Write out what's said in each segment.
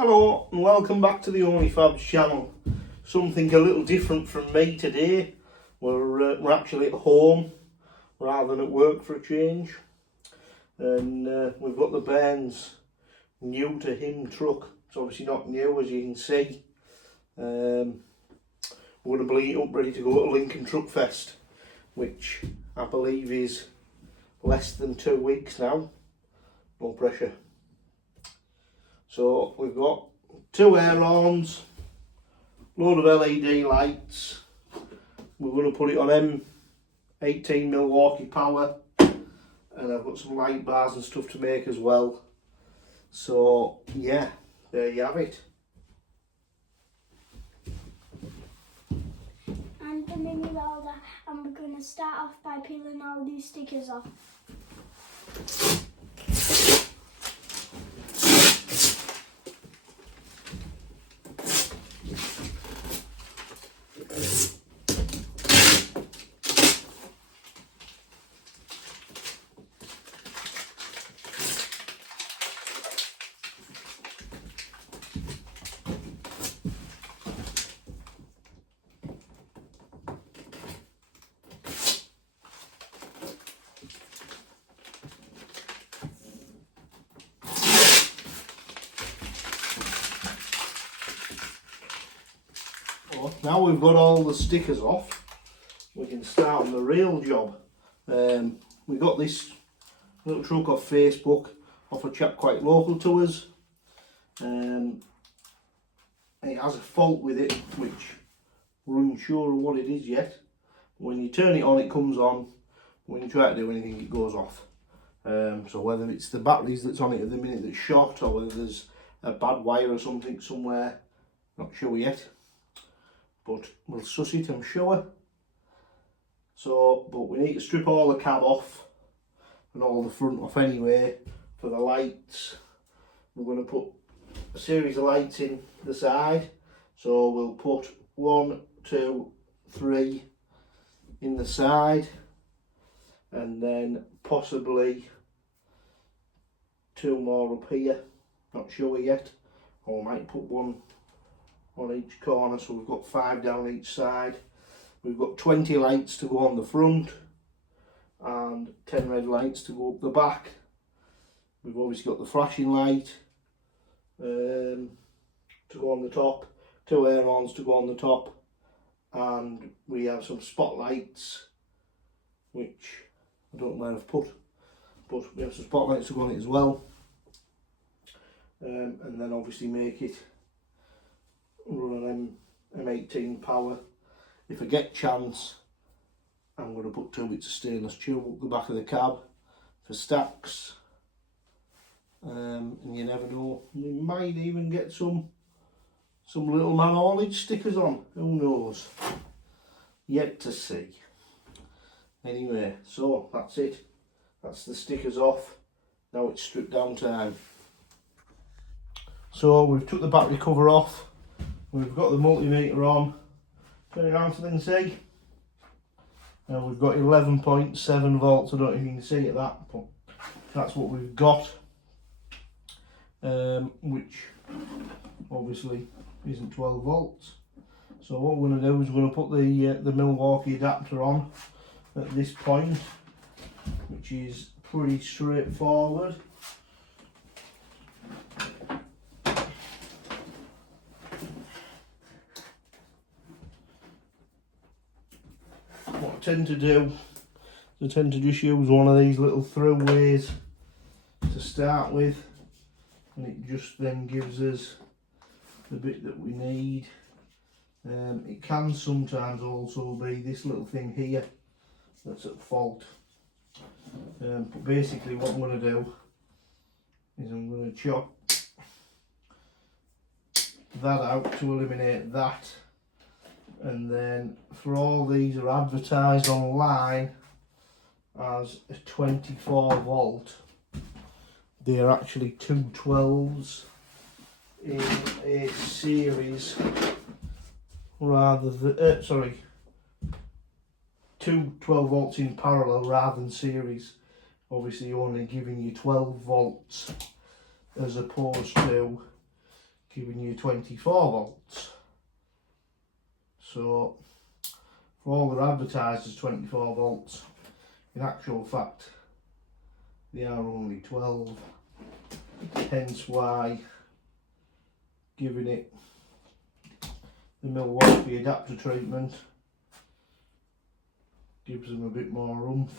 Hello and welcome back to the OnlyFabs channel. Something a little different from me today. We're actually at home rather than at work for a change, and we've got the Benz new to him truck. It's obviously not new, as you can see. We're going to bleed up ready to go to Lincoln Truck Fest, which I believe is less than 2 weeks now. No pressure. So we've got 2 air horns, load of LED lights. We're going to put it on M18 Milwaukee power, and I've got some light bars and stuff to make as well. So yeah, there you have it. And the mini welder, and we're going to start off by peeling all these stickers off. Now we've got all the stickers off, we can start on the real job. We got this little truck off Facebook, off a chap quite local to us. It has a fault with it, which we're unsure of what it is yet. When you turn it on, it comes on. When you try to do anything, it goes off. So whether it's the batteries that's on it at the minute that's short, or whether there's a bad wire or something somewhere, not sure yet. But we'll suss it, I'm sure. So, but we need to strip all the cab off and all the front off anyway for the lights. We're going to put a series of lights in the side. So we'll put 1, 2, 3 in the side, and then possibly 2 more up here. Not sure yet. Or I might put 1 on each corner, so we've got 5 down each side. We've got 20 lights to go on the front and 10 red lights to go up the back. We've obviously got the flashing light to go on the top, 2 air horns to go on the top, and we have some spotlights, which I don't know where I've put, but we have some spotlights to go on it as well. And then obviously make it run an M18 power. If I get chance, I'm going to put 2 bits of stainless tube up the back of the cab for stacks. And you never know, we might even get some little man haulage stickers on. Who knows? Yet to see. Anyway, so that's it. That's the stickers off. Now it's stripped down time. So we've took the battery cover off. We've got the multimeter on. Turn it around so they can see. And we've got 11.7 volts. I don't know if you can see it that, but that's what we've got. Which obviously isn't 12 volts. So what we're going to do is we're going to put the Milwaukee adapter on at this point, which is pretty straightforward. What I tend to do is I tend to just use one of these little throwaways to start with, and it just then gives us the bit that we need. It can sometimes also be this little thing here that's at fault. But basically what I'm going to do is I'm going to chop that out to eliminate that. And then for all these are advertised online as a 24 volt, they're actually 212s in a series rather than sorry, 2 12 volts in parallel rather than series. Obviously only giving you 12 volts as opposed to giving you 24 volts. So for all they're advertised as 24 volts, in actual fact they are only 12, hence why giving it the Milwaukee adapter treatment gives them a bit more oomph.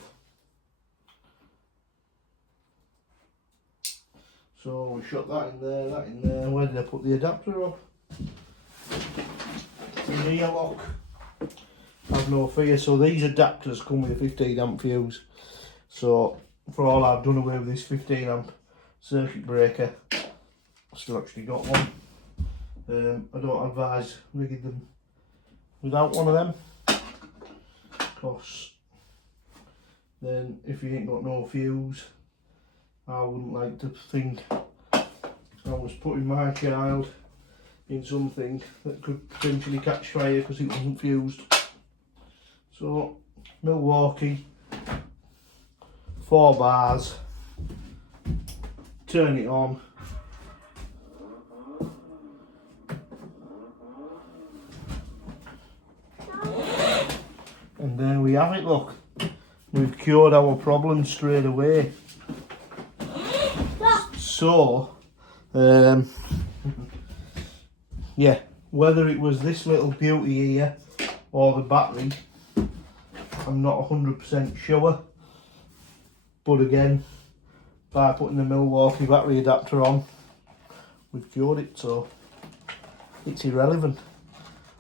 So we shut that in there, that in there. Where did I put the adapter up? The near lock. Have no fear. So these adapters come with a 15 amp fuse. So for all I've done away with this 15 amp circuit breaker, I've still actually got one. I don't advise rigging them without one of them, because then if you ain't got no fuse, I wouldn't like to think I was putting my child in something that could potentially catch fire because it wasn't fused. So Milwaukee, 4 bars, turn it on. And there we have it, look. We've cured our problem straight away. So, yeah, whether it was this little beauty here or the battery, I'm not 100% sure. But again, by putting the Milwaukee battery adapter on, we've cured it, so it's irrelevant.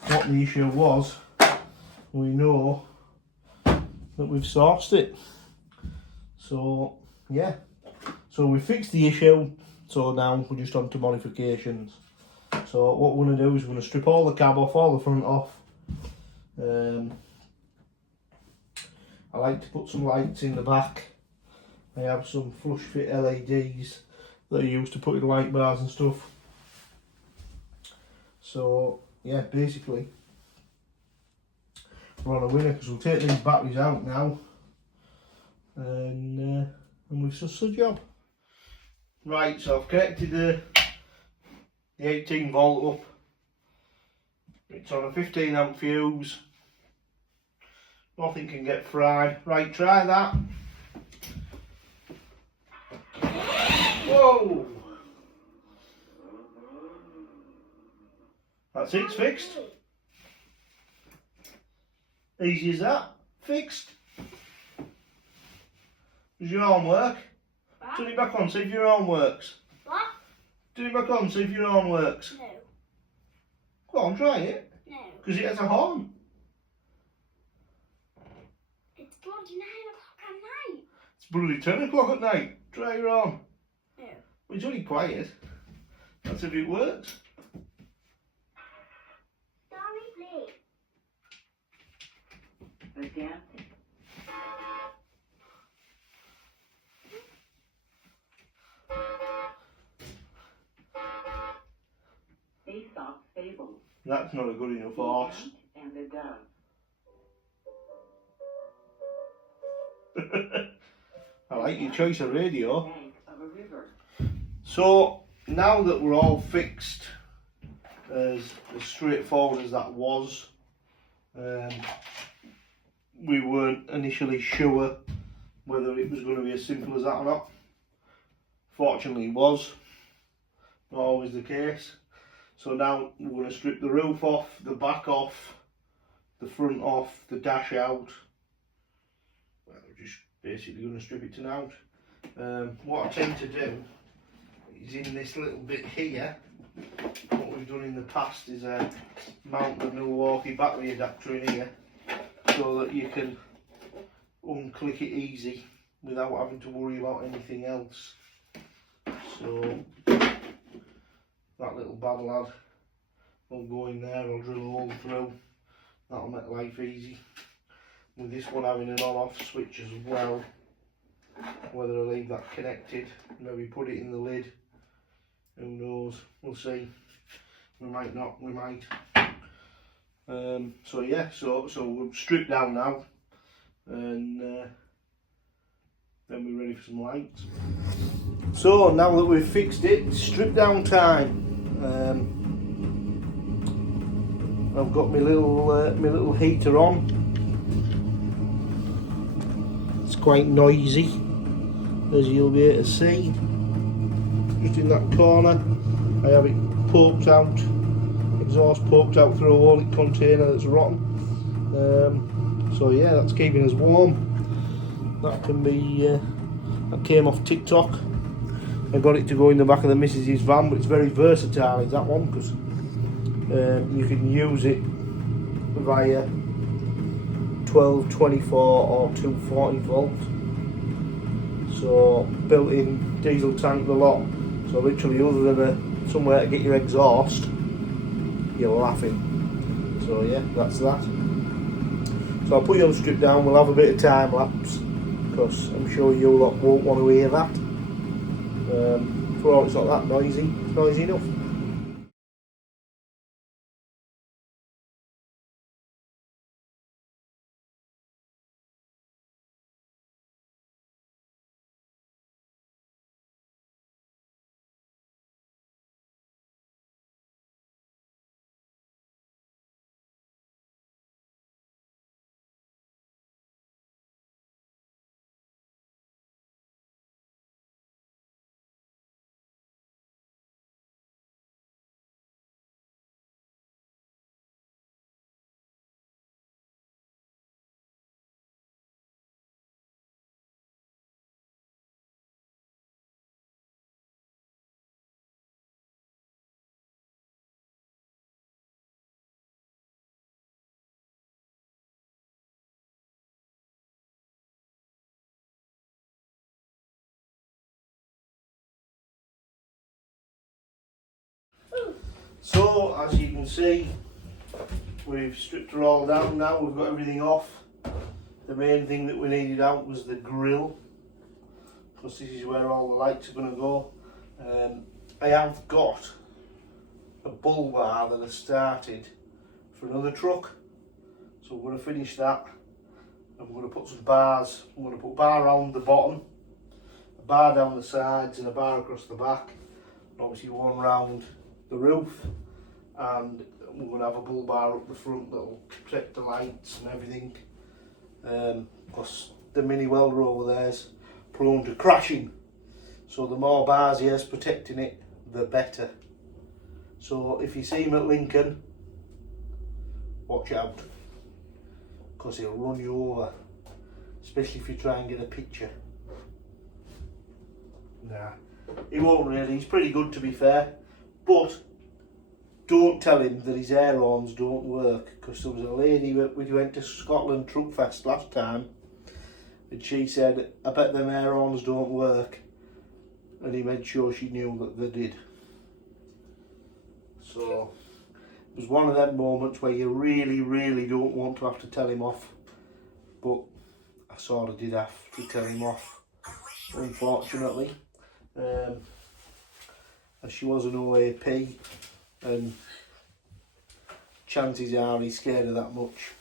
What the issue was, we know that we've sourced it. So yeah, so we fixed the issue, so now we're just on to modifications. So what we're going to do is we're going to strip all the cab off, all the front off. I like to put some lights in the back. I have some flush fit LEDs that I use to put in light bars and stuff. So yeah, basically we're on a winner, because we'll take these batteries out now and we've sussed the job. Right, so I've connected the 18 volt up. It's on a 15 amp fuse. Nothing can get fried. Right, try that. Whoa! That's it, it's fixed. Easy as that. Fixed. Does your arm work? What? Turn it back on, see if your arm works. What? Turn it back on, see if your arm works. No. Go on, try it. No. Because it has a horn. It's bloody 9 o'clock at night. It's bloody 10 o'clock at night. Try your arm. No. Well, it's only quiet. That's if it works. Sorry, please. Adapting. Aesop's Fables. That's not a good enough horse. The Ant and the Dove. I like your choice of radio. Bank of a river. So now that we're all fixed, as straightforward as that was, we weren't initially sure whether it was going to be as simple as that or not. Fortunately it was. Not always the case. So now we're going to strip the roof off, the back off, the front off, the dash out. Well, we're just basically going to strip it to out. What I tend to do is in this little bit here, what we've done in the past is mount the Milwaukee battery adapter in here so that you can unclick it easy without having to worry about anything else. So that little bad lad will go in there, I'll drill a hole through, that'll make life easy. With this one having an on-off switch as well, whether I leave that connected, maybe put it in the lid, who knows, we'll see. We might not, we might. So yeah, so we'll strip down now and then we're ready for some lights. So now that we've fixed it, strip down time. I've got my little heater on. It's quite noisy, as you'll be able to see. Just in that corner, I have it poked out, exhaust poked out through a wallet container that's rotten. So yeah, that's keeping us warm. That can be, that came off TikTok. I got it to go in the back of the missus's van, but it's very versatile, is that one, because you can use it via 12, 24 or 240 volt. So built-in diesel tank the lot. So literally, other than somewhere to get your exhaust, you're laughing. So yeah, that's that. So I'll put you on strip down. We'll have a bit of time lapse because I'm sure you lot won't want to hear that. For all it's not that noisy, it's noisy enough. So as you can see, we've stripped her all down now. We've got everything off. The main thing that we needed out was the grill, because this is where all the lights are going to go. I have got a bull bar that I started for another truck, so we're going to finish that. I'm going to put some bars. I'm going to put a bar around the bottom, a bar down the sides and a bar across the back, and obviously one round the roof, and we're going to have a bull bar up the front that will protect the lights and everything, because the mini welder over there is prone to crashing, so the more bars he has protecting it, the better. So if you see him at Lincoln, watch out, because he'll run you over, especially if you try and get a picture. Nah, he won't really. He's pretty good, to be fair, but don't tell him that his air horns don't work, because there was a lady that we went to Scotland Truck Fest last time, and she said, I bet them air horns don't work, and he made sure she knew that they did. So it was one of them moments where you really don't want to have to tell him off, but I sort of did have to tell him off, unfortunately. As she was an OAP, and chances are he's scared of that much.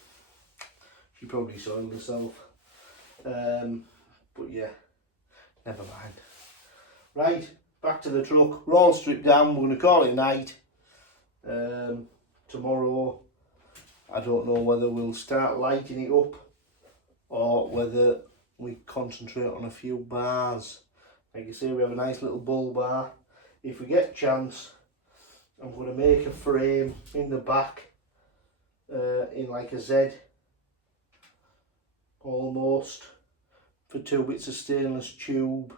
She probably soiled herself. But yeah, never mind. Right, back to the truck. We're all stripped down. We're going to call it a night. Tomorrow, I don't know whether we'll start lighting it up or whether we concentrate on a few bars. Like you say, we have a nice little bull bar. If we get a chance, I'm going to make a frame in the back, in like a Z, almost, for 2 bits of stainless tube.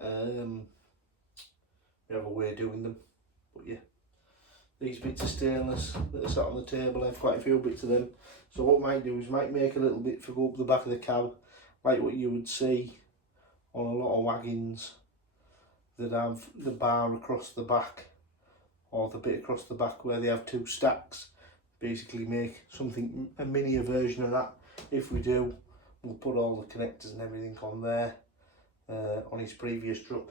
We have a way of doing them, but yeah, these bits of stainless that are sat on the table, I have quite a few bits of them. So what I might do is might make a little bit for go up the back of the cab, like what you would see on a lot of wagons that have the bar across the back, or the bit across the back where they have 2 stacks. Basically make something, a mini version of that. If we do, we'll put all the connectors and everything on there. On his previous truck,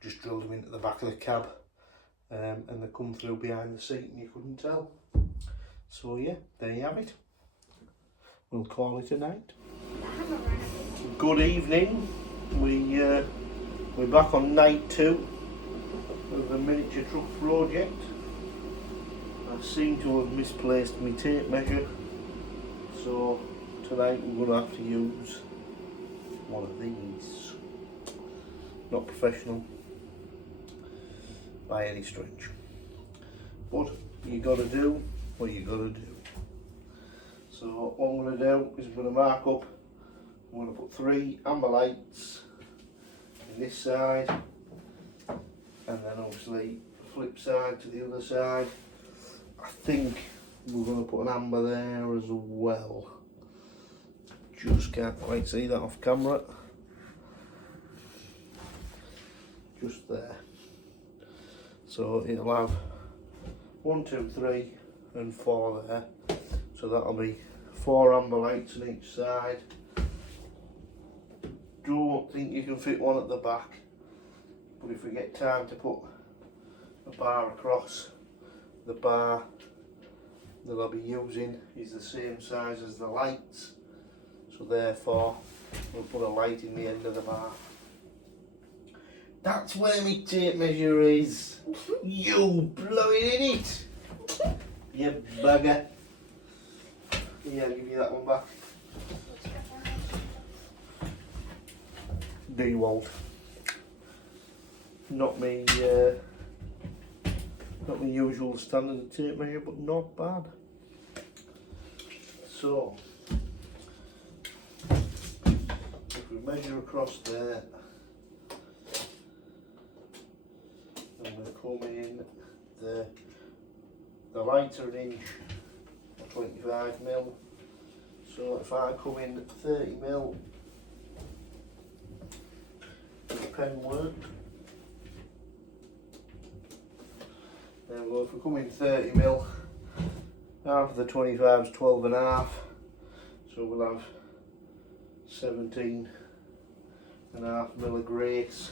just drilled them into the back of the cab, and they come through behind the seat and you couldn't tell. So yeah, there you have it. We'll call it a night. Good evening. We're back on night 2 of the miniature truck project. I seem to have misplaced my tape measure, so tonight we're going to have to use one of these. Not professional by any stretch, but you got to do what you got to do. So what I'm going to do is I'm going to mark up. I'm going to put 3 amber lights in this side, and then obviously flip side to the other side. I think we're going to put an amber there as well. Just can't quite see that off camera. Just there. So it'll have 1, 2, 3 and 4 there. So that'll be 4 amber lights on each side. Don't think you can fit one at the back, but if we get time to put a bar across, the bar that I'll be using is the same size as the lights, so therefore we'll put a light in the end of the bar. That's where my tape measure is. You blowing in it, you bugger. Yeah, I'll give you that one back. DeWalt. Not me usual standard tape measure, but not bad. So if we measure across there, then we're coming in the lights are 1 inch or 25mm. So if I come in 30mm, the pen worked. There we go. If we come in 30mm, half of the 25 is 12.5, so we'll have 17.5mm of grace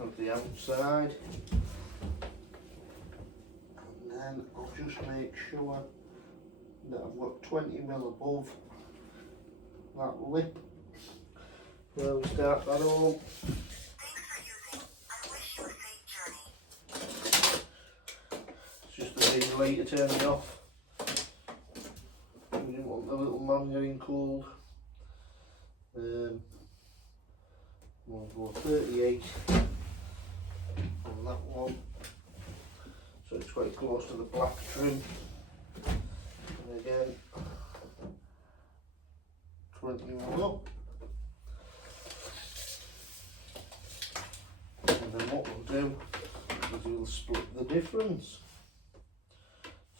of the outside. And then I'll just make sure that I've got 20mm above that lip where we start that hole. It's just a big light to turn me off. We didn't want the little man getting cold. We'll go 38 on that one, so it's quite close to the black trim. And again, 21 up. And then what we'll do is we'll split the difference.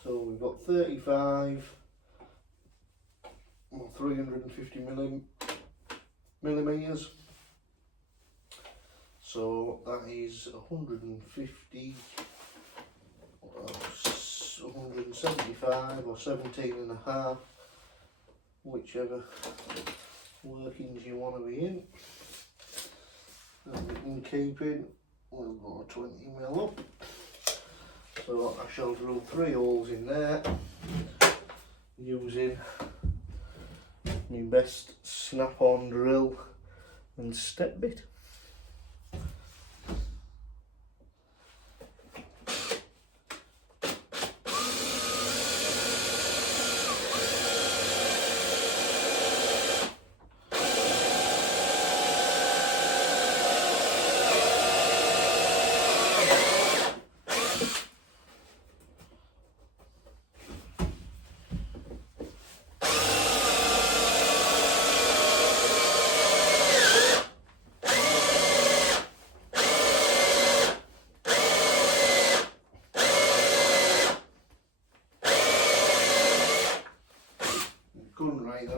So we've got 35 or 350 millimeters. So that is 150, 175 or 17.5, whichever workings you want to be in. And we can keep in, we'll go 20mm up. So I shall drill 3 holes in there using my best snap-on drill and step bit.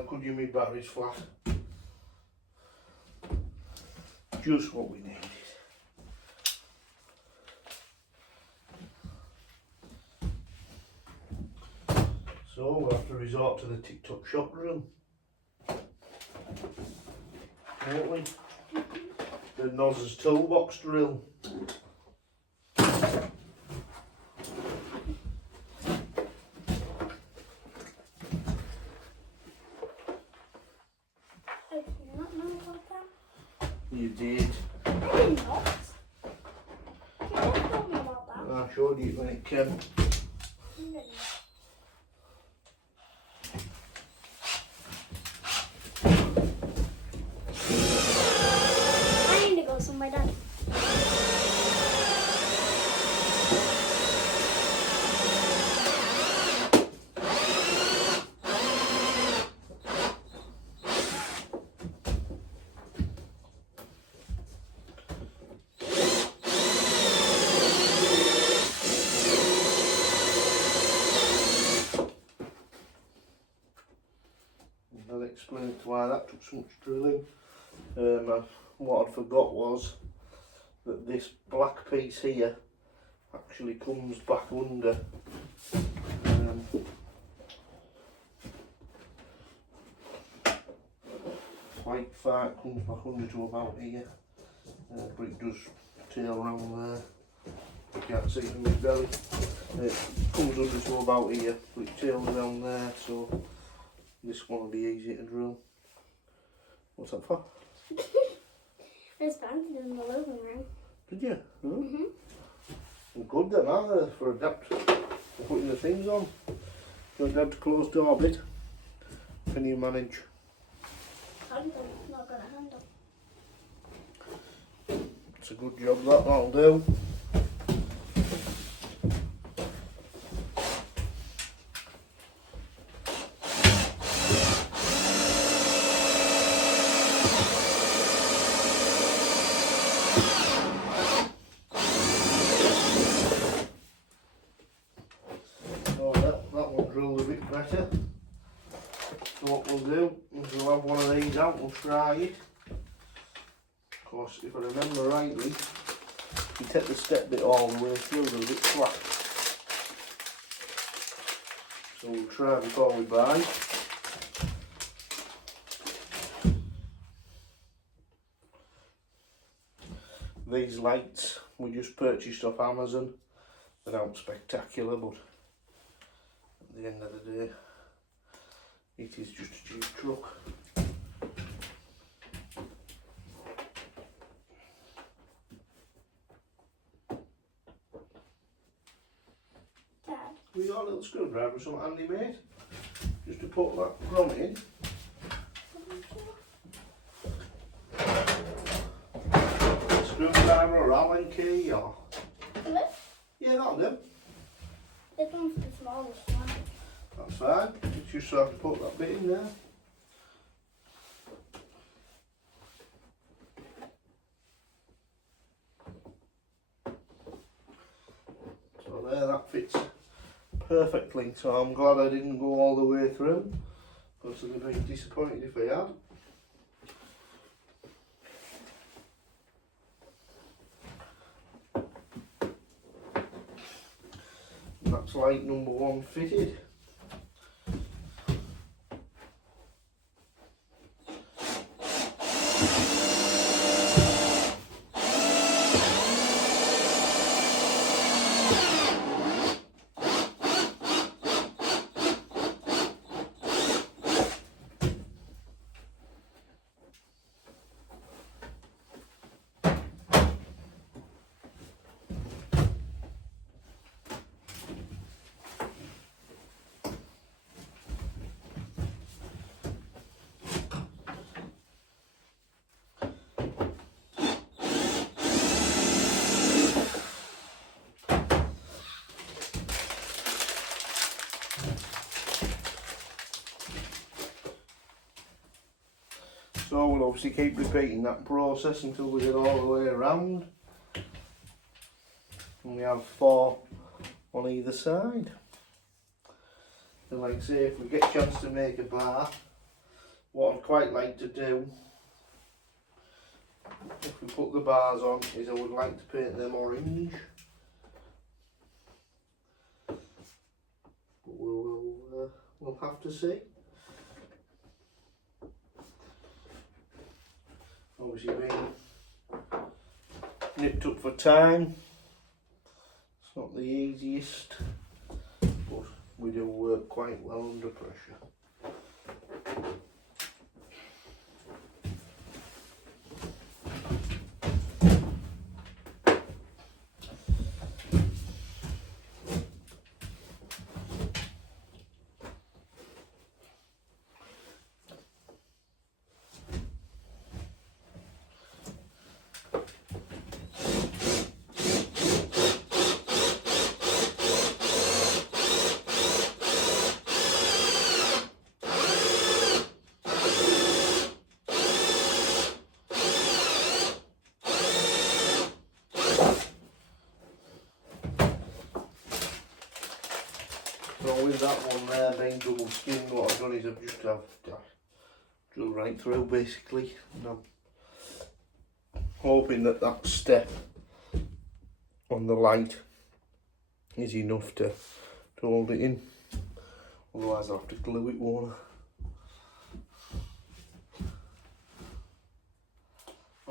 Could you make batteries flat? Just what we needed. So we'll have to resort to the TikTok shop drill, won't we? The Noz's toolbox drill. I do not know about that. You did. I'm not. I showed you when it came. I need to go somewhere, Dad. I'll explain to why that took so much drilling. What I forgot was that this black piece here actually comes back under. Quite far, it comes back under to about here, but it does tail around there. You can't see it from my belly. It comes under to about here, but it tails around there, so this one will be easy to drill. What's that for? I was found it in the living room. Did you? Well, good then, are they, for adapt for putting the things on. You adapt to closed door bit. Can you manage? Handle, not gonna handle. It's a good job that'll do. So that one drilled a bit better. So what we'll do is we'll have one of these out and try it. Of course, if I remember rightly, if you take the step bit all the way through, they're a bit flat. So we'll try before we buy. These lights we just purchased off Amazon. They're not spectacular, but at the end of the day, it is just a cheap truck. Dad. We got a little screwdriver, something handy made, just to put that grommet in. Screwdriver or Allen key or... Hello? Yeah, that'll do. This one's the smallest one. That's fine. You just have to put that bit in there. So there, that fits perfectly. So I'm glad I didn't go all the way through, because I'd have been disappointed if I had. That's light number one fitted. So we'll obviously keep repeating that process until we get all the way around. And we have 4 on either side. And like I say, if we get a chance to make a bar, what I'd quite like to do, if we put the bars on, is I would like to paint them orange. But we'll have to see. Obviously being nipped up for time, it's not the easiest, but we do work quite well under pressure. So with that one there being double skinned, what I've done is I've just drilled right through basically, and I'm hoping that that step on the light is enough to hold it in, otherwise I'll have to glue it, won't I?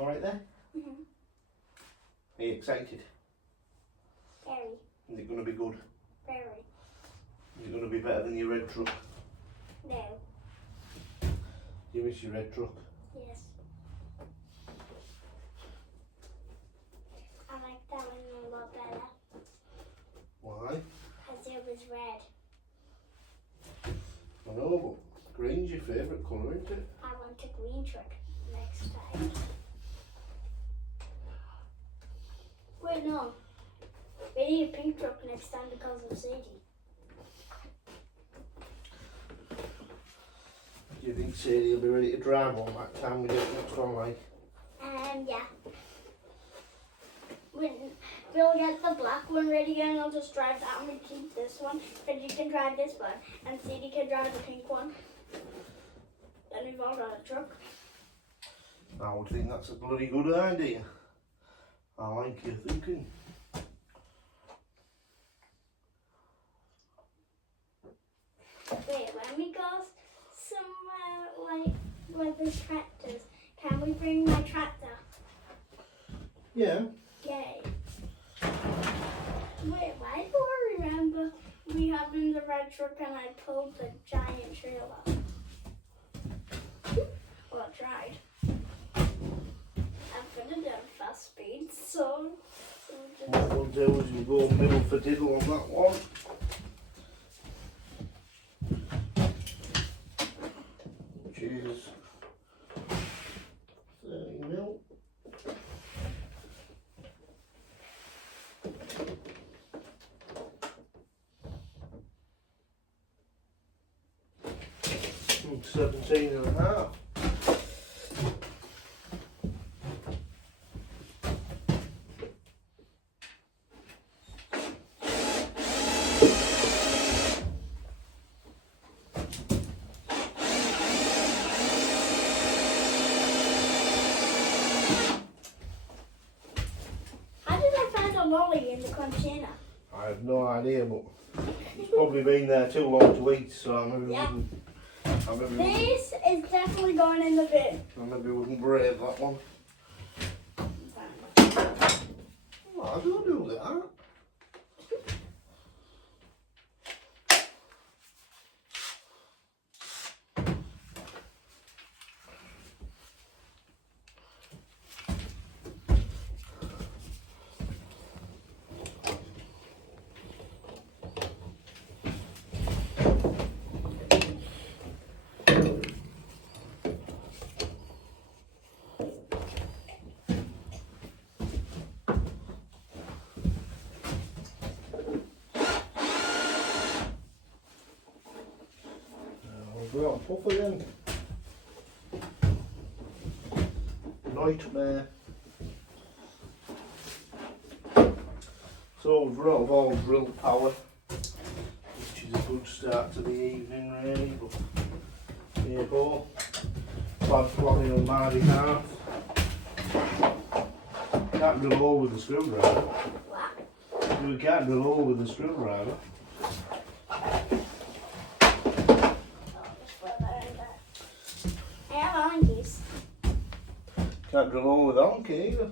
Alright then? Are you excited? Very, Is it going to be good? very. Is it going to be better than your red truck? No. Do you miss your red truck? Yes. I like that one a lot better Why? because it was red. I know, but green's your favourite colour, isn't it? I want a green truck next time. Wait, no. We need a pink truck next time because of Sadie. Do you think Sadie will be ready to drive on that time we don't know what's going like? Yeah. We'll get the black one ready and I'll just drive that and we keep this one. Then you can drive this one and Sadie can drive the pink one. Then we've all got a truck. I would think that's a bloody good idea. I like your thinking. Wait, when we go somewhere like where there's tractors, can we bring my tractor? Yeah. Yay. Wait, why do I remember we having the red truck and I pulled the giant trailer? Well, I tried. I could have done fast speed, so just... What we'll do is we'll go middle for diddle on that one. Which is 30 mil. And 17 and a half. How did I find a lolly in the container? I have no idea, but it's probably been there too long to eat, so I maybe Yeah. wouldn't This is definitely going in the bin. brave that one. Oh, I don't do that. We'll go on puffer then. Nightmare. So we've run out of all drill power, which is a good start to the evening really, but here go. Bad planning on my behalf. Can't drill hole with a screwdriver. What? You can't drill hole with a screwdriver. I have oranges. Can't drill hole with a honky either.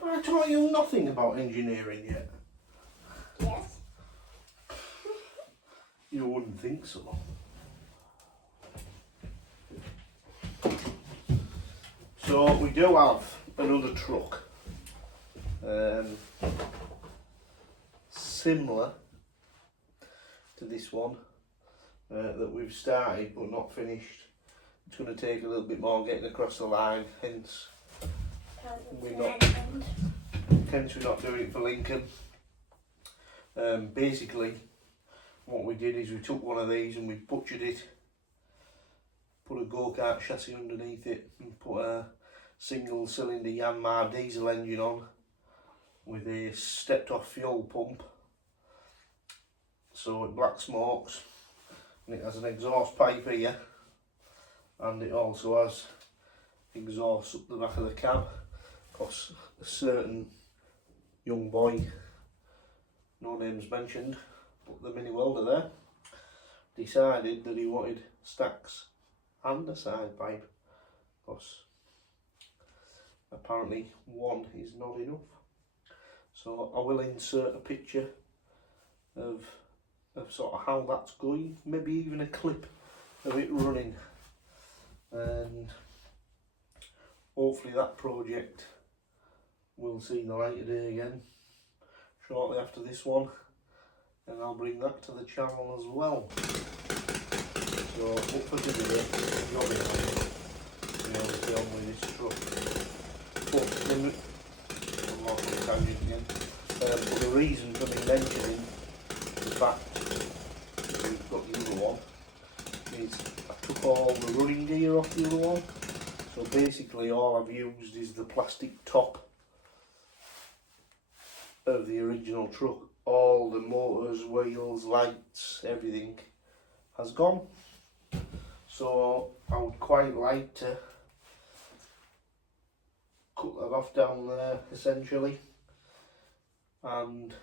But I taught you nothing about engineering yet. Yes. You wouldn't think so. So we do have another truck, similar to this one that we've started but not finished. It's going to take a little bit more getting across the line, hence we're not doing it for Lincoln. Basically what we did is we took one of these and we butchered it, put a go-kart chassis underneath it and put a single cylinder Yanmar diesel engine on with a stepped off fuel pump, so it black smokes, and it has an exhaust pipe here, and it also has exhaust up the back of the cab, because a certain young boy, no names mentioned, but the mini welder there, decided that he wanted stacks and a side pipe, because apparently one is not enough. So I will insert a picture of sort of how that's going, maybe even a clip of it running, and hopefully that project will see the light of day again shortly after this one, and I'll bring that to the channel as well. So up for today, jobbing on with this truck. But I'm not on a tangent again. But the reason for me mentioning the fact that we've got the other one is I took all the running gear off the other one. So basically all I've used is the plastic top of the original truck. All the motors, wheels, lights, everything has gone. So I would quite like to cut that off down there essentially, and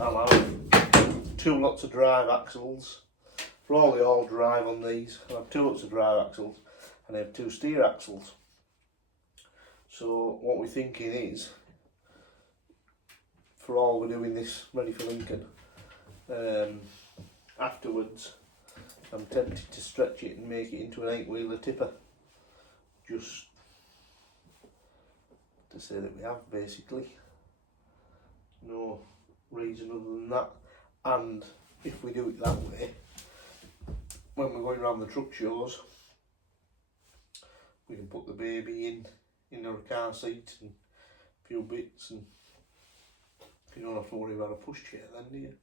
I'll have 2 lots of drive axles. For all the all drive on these, I have 2 lots of drive axles and I have 2 steer axles. So what we're thinking is, for all we're doing this ready for Lincoln, afterwards I'm tempted to stretch it and make it into an 8-wheeler tipper, just to say that we have basically no reason other than that. And if we do it that way, when we're going around the truck shows, we can put the baby in her car seat and a few bits, and you don't have to worry about a pushchair then, do you?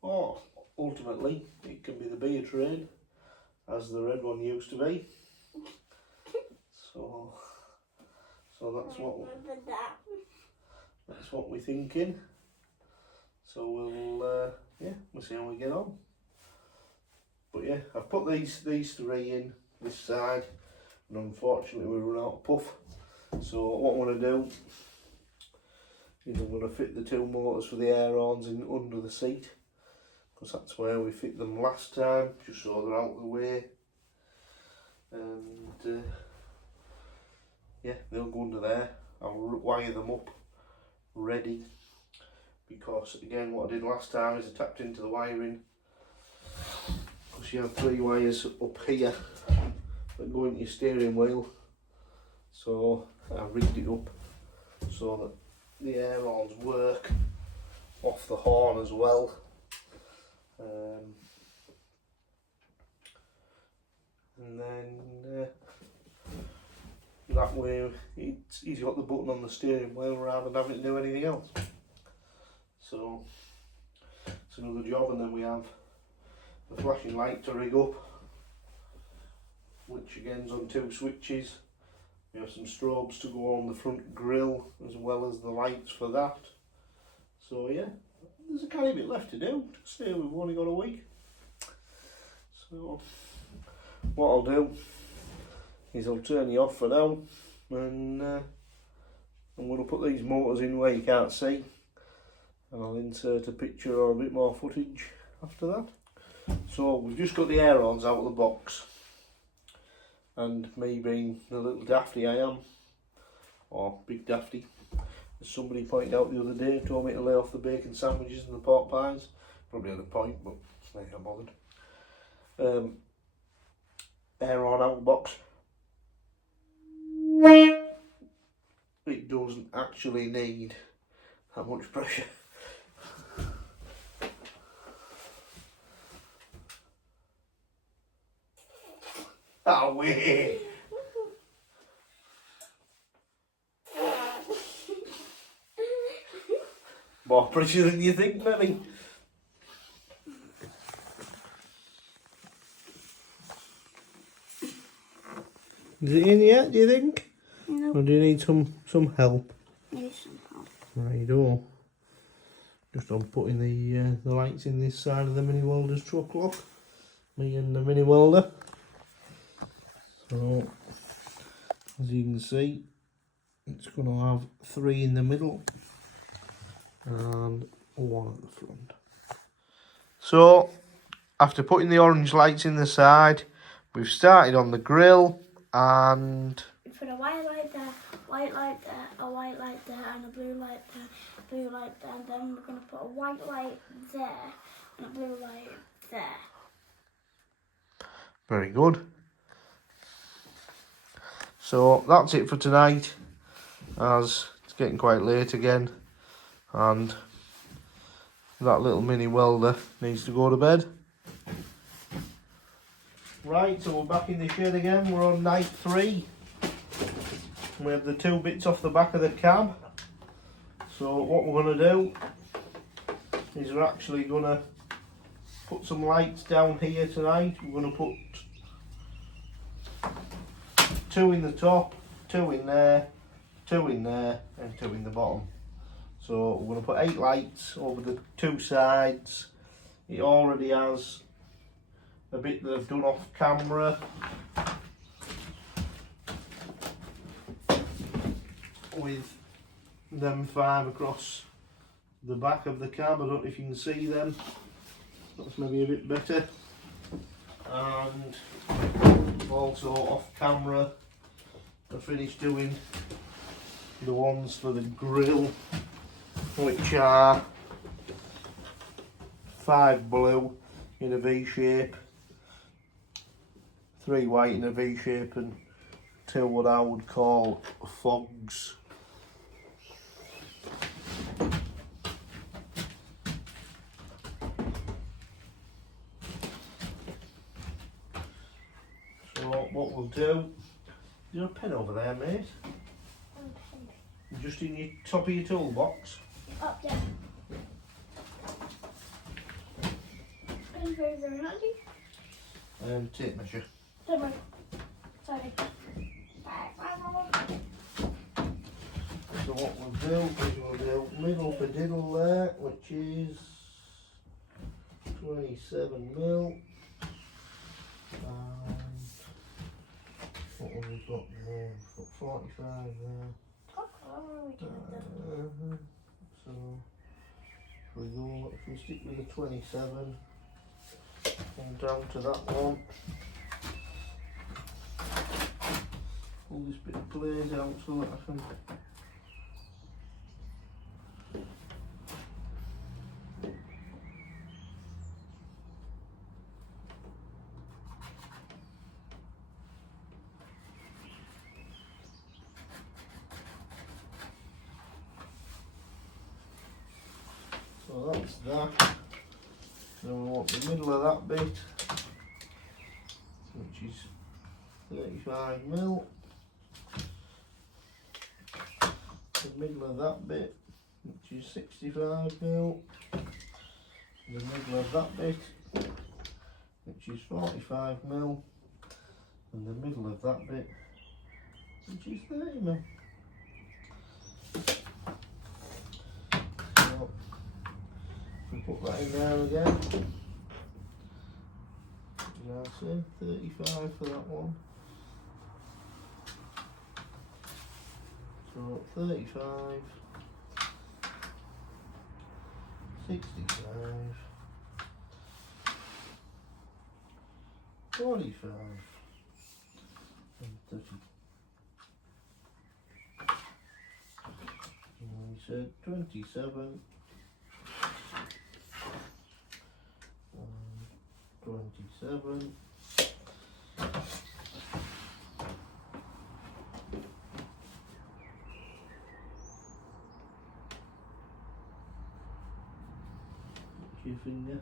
Or ultimately it can be the beer train, as the red one used to be. So that's what we're thinking. So we'll see how we get on. But yeah, I've put these 3 in this side, and unfortunately we run out of puff. So what I'm going to do is I'm going to fit the 2 motors for the air-ons in under the seat, because that's where we fit them last time, just so they're out of the way. And yeah, they'll go under there. I'll wire them up ready, because again what I did last time is I tapped into the wiring, because you have 3 wires up here that go into your steering wheel. So I rigged it up so that the air-ons work off the horn as well. And then that way he's got the button on the steering wheel rather than having to do anything else. So it's another job. And then we have the flashing light to rig up, which again is on 2 switches. We have some strobes to go on the front grille as well as the lights for that. So yeah, there's a tiny bit left to do. Say we've only got a week. So what I'll do is I'll turn you off for now, and I'm going to put these motors in where you can't see, and I'll insert a picture or a bit more footage after that. So we've just got the air-ons out of the box, and me being the little dafty I am, or big dafty, as somebody pointed out the other day, told me to lay off the bacon sandwiches and the pork pies. Probably had a point, but I ain't bothered. Air-on out of the box. It doesn't actually need that much pressure. Oh, wait. More pressure than you think, maybe. Is it in yet, do you think? No. Or do you need some help? Need some help. Right, you do. Just on putting the lights in this side of the mini welder's truck, look. Me and the mini welder. So, as you can see, it's going to have 3 in the middle and 1 at the front. So, after putting the orange lights in the side, we've started on the grill and... Put a white light there, white light there, a white light there, and a blue light there, blue light there, and then we're going to put a white light there and a blue light there. Very good. So that's it for tonight, as it's getting quite late again and that little mini welder needs to go to bed. Right, so we're back in the shed again. We're on night 3. We have the 2 bits off the back of the cab. So what we're going to do is we're actually going to put some lights down here tonight. We're going to put 2 in the top, 2 in there, 2 in there and 2 in the bottom. So we're going to put 8 lights over the 2 sides. It already has a bit that I've done off camera with them 5 across the back of the cab. I don't know if you can see them. That's maybe a bit better. And also off camera I finished doing the ones for the grill, which are 5 blue in a V shape, 3 white in a V shape and 2 what I would call fogs. So what we'll do, is there a pen over there, mate? Just in your top of your toolbox? Up there. Very, very handy. Tape measure. Don't worry. Sorry. So what we'll do is we'll do middle for diddle there, which is 27mm. And what have we got there? We've got 45 there. So if we stick with the 27 and down to that one, pull this bit of blade out so that I can so that's that. Then we want the middle of that bit, which is 35mm. The middle of that bit, which is 65mm. The middle of that bit, which is 45mm. And the middle of that bit, which is 30mm. So, put that in there again. That's it, 35 for that one. So 35, 65, 45 and 30. And we said 27. 27. Your finger.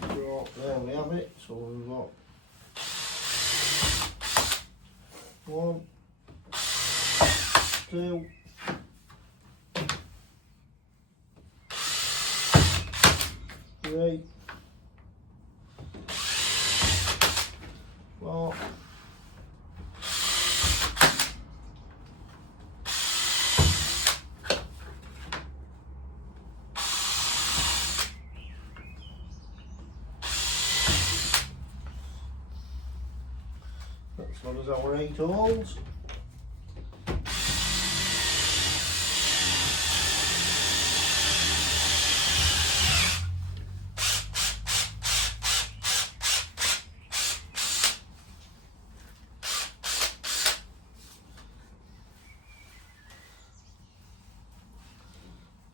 So there we have it. So we've got 1, 2, 3, What is our 8 holes?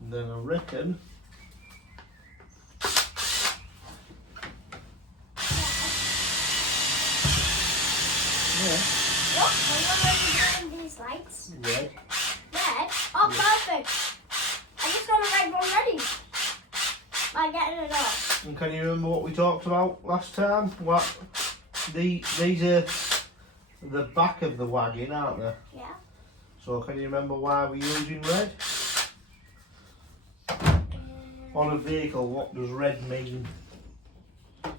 And then I reckon Look, I'm already doing these lights. red. Red? Oh, perfect. I just got a red one ready. By getting it off. And can you remember what we talked about last time? What these are the back of the wagon, aren't they? Yeah. So can you remember why we're using red? On a vehicle, what does red mean? And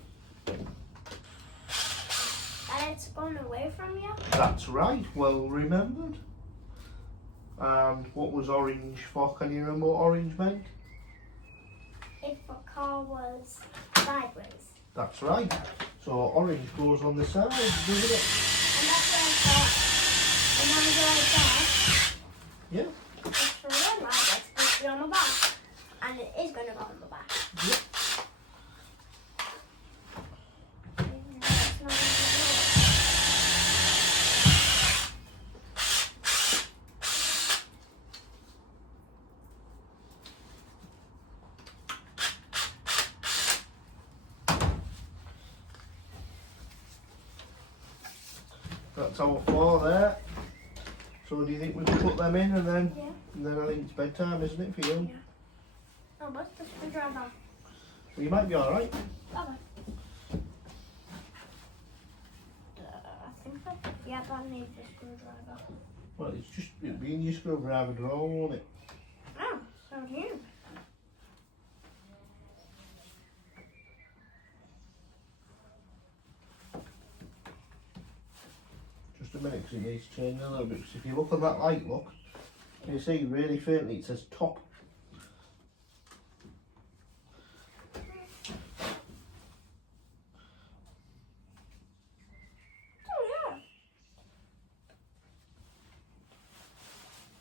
it's going away from you? That's right, well remembered. And what was orange for? Can you remember what orange meant? If a car was sideways. That's right. So orange goes on the side, doesn't it? And that's where I thought, and then we go like that. Yeah. It's for red light, it's supposed to be on the back. And it is going to go on the back. Yep. Even though it's not on the That's our 4 there. So do you think we can put them in and then Yeah. I think it's bedtime, isn't it, for you? Yeah. Oh, what's the screwdriver? Well, you might be alright. Okay. I think so. Yeah, but I need the screwdriver. Well, it'd be in your screwdriver drawer, won't it? Oh, so do you. Just a minute, because it needs changing a little bit. Because if you look on that light, look, you see really faintly it says top.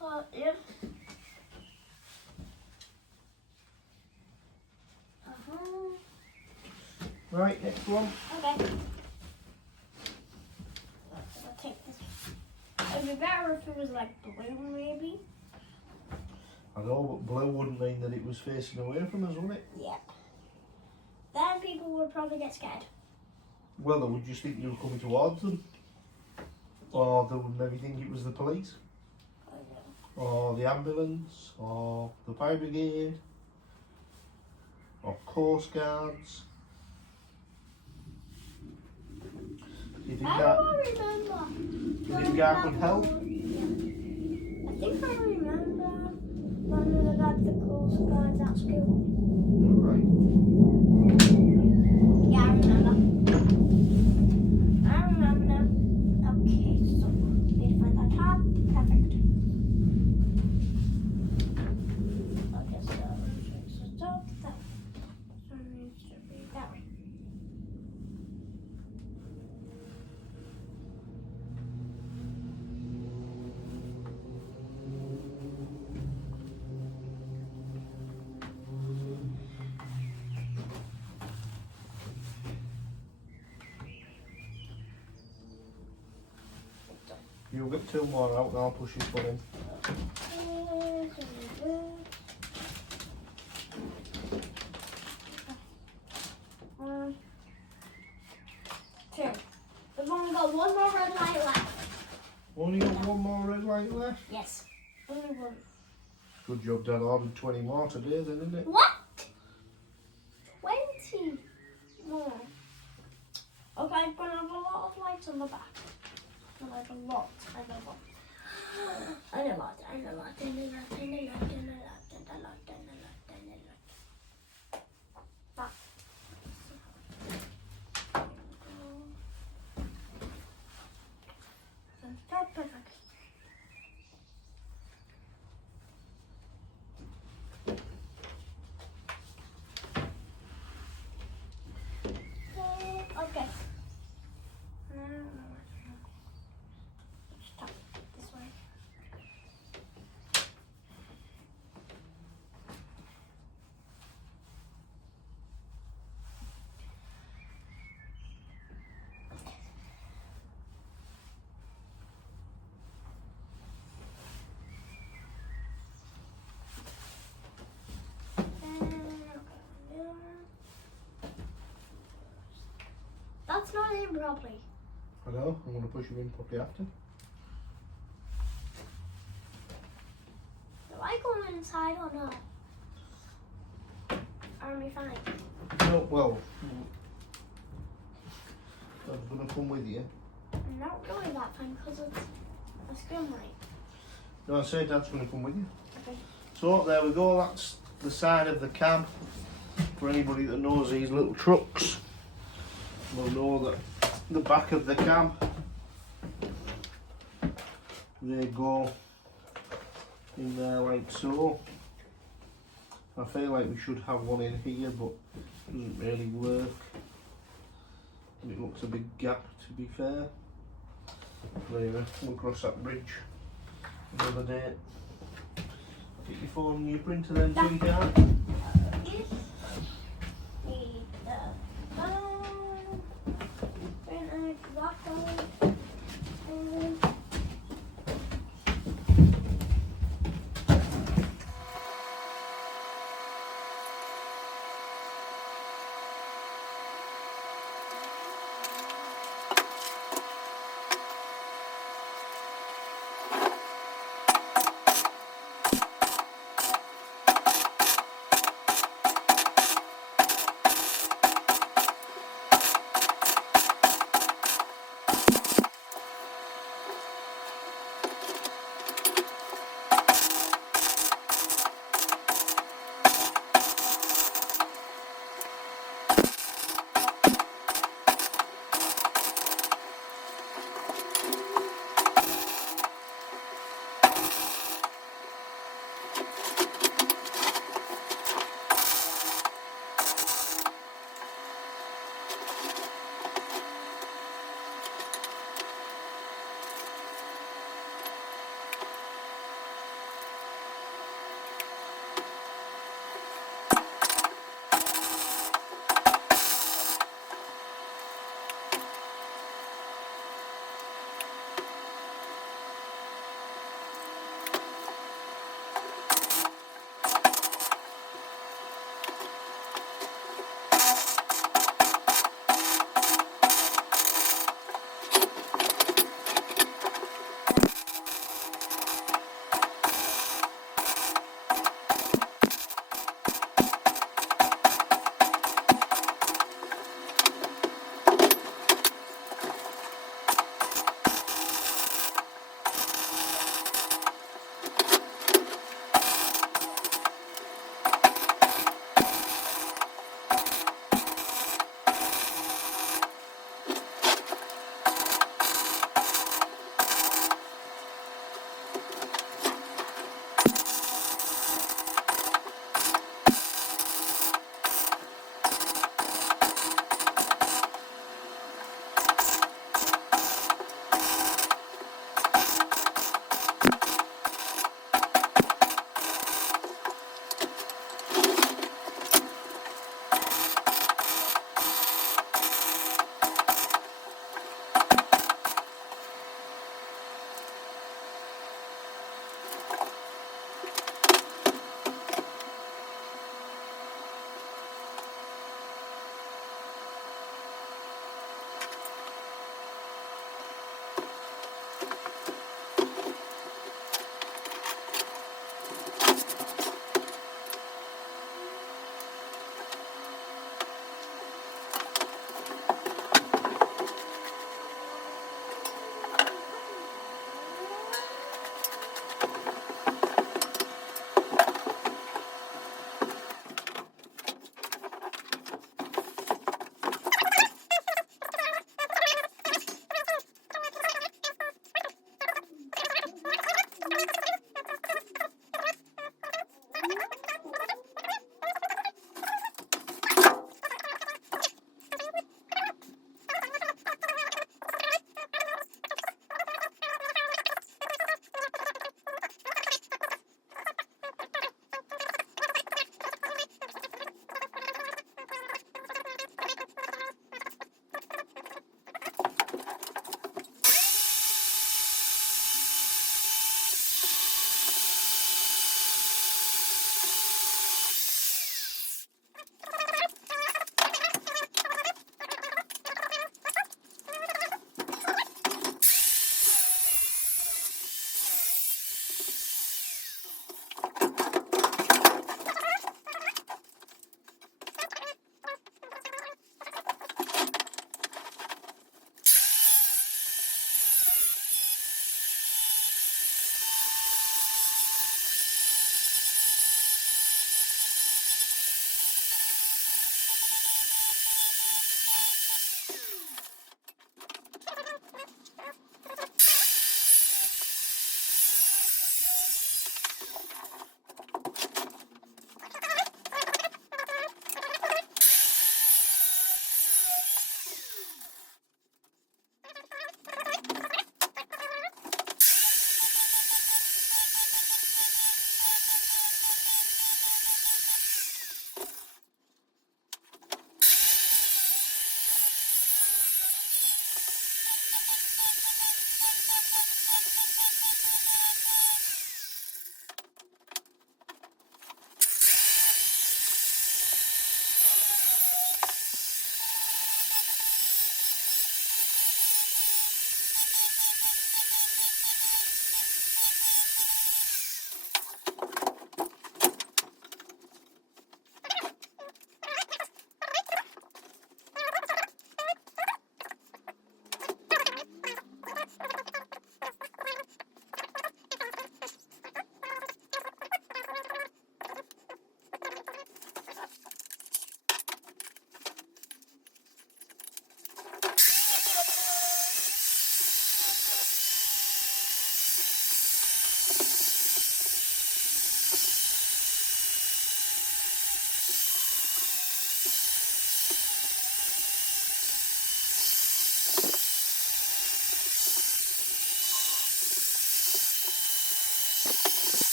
Oh, yeah. Yeah. Right, next one. Okay. I'll take this. It'd be better if it was like blue, maybe. I know, but blue wouldn't mean that it was facing away from us, would it? Yeah. Then people would probably get scared. Well, they would just think you were coming towards them. Or they would maybe think it was the police. Oh, yeah. Or the ambulance. Or the fire brigade. Or coast guards. Do you think I that, don't remember. do you think that could help? Yeah. I think I remember when we got the Coast Guards at school. Right. Yeah, I remember. I remember now. Okay, so need to find that top. Perfect. Okay, so top that. So it needs to be that way. You'll get 2 more out and I'll push this one in. Two. We've only got one more red light left. Only got 1 more red light left. Yes. Only one. Good job, Dad. I ordered 20 more today then, isn't it? What? 20 more. Okay, I'm gonna have a lot of lights on the back. Like a lot. And a lot. And a lot. And a lot. And a lot. And a lot. And a lot. And a lot. And a lot. And a lot. And a lot. Back. That's perfect. Okay. in properly. I know, I'm going to push him in properly after. Do I go inside or not? Or am I fine? No, well, I'm going to come with you. I'm not really that fine because it's a scrim light. No, I said Dad's going to come with you. Okay. So there we go, that's the side of the cab. For anybody that knows these little trucks, will know that the back of the cab, they go in there like so. I feel like we should have one in here, but it doesn't really work. It looks a big gap, to be fair. But anyway, we'll cross that bridge another day. Get your phone and your printer then, so you can. Need the phone, printer, waffle, and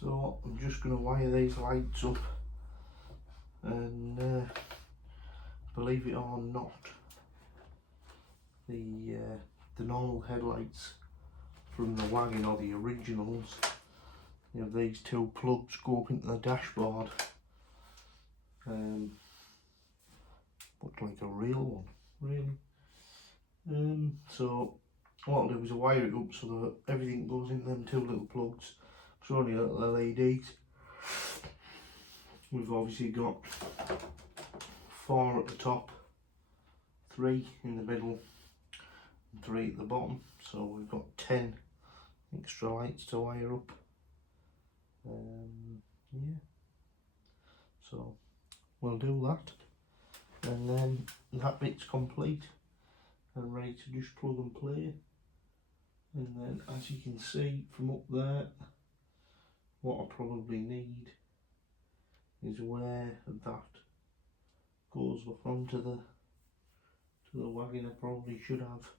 So I'm just going to wire these lights up, and believe it or not, the normal headlights from the wagon, or the originals, you know, these two plugs go up into the dashboard. Looked like a real one, really. So what I'll do is wire it up so that everything goes in them two little plugs. It's only little LEDs. We've obviously got 4 at the top, 3 in the middle, and 3 at the bottom. So we've got 10 extra lights to wire up. Yeah. So we'll do that, and then that bit's complete and ready to just plug and play. And then, as you can see from up there, what I probably need is where that goes up onto the wagon. I probably should have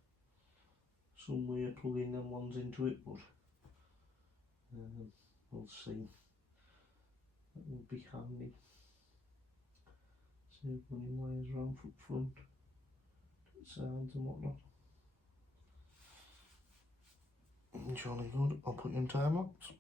some way of plugging them ones into it, but we'll see. That would be handy. Save running wires around from front, sides and whatnot. Jolly good. I'll put you in time lapse.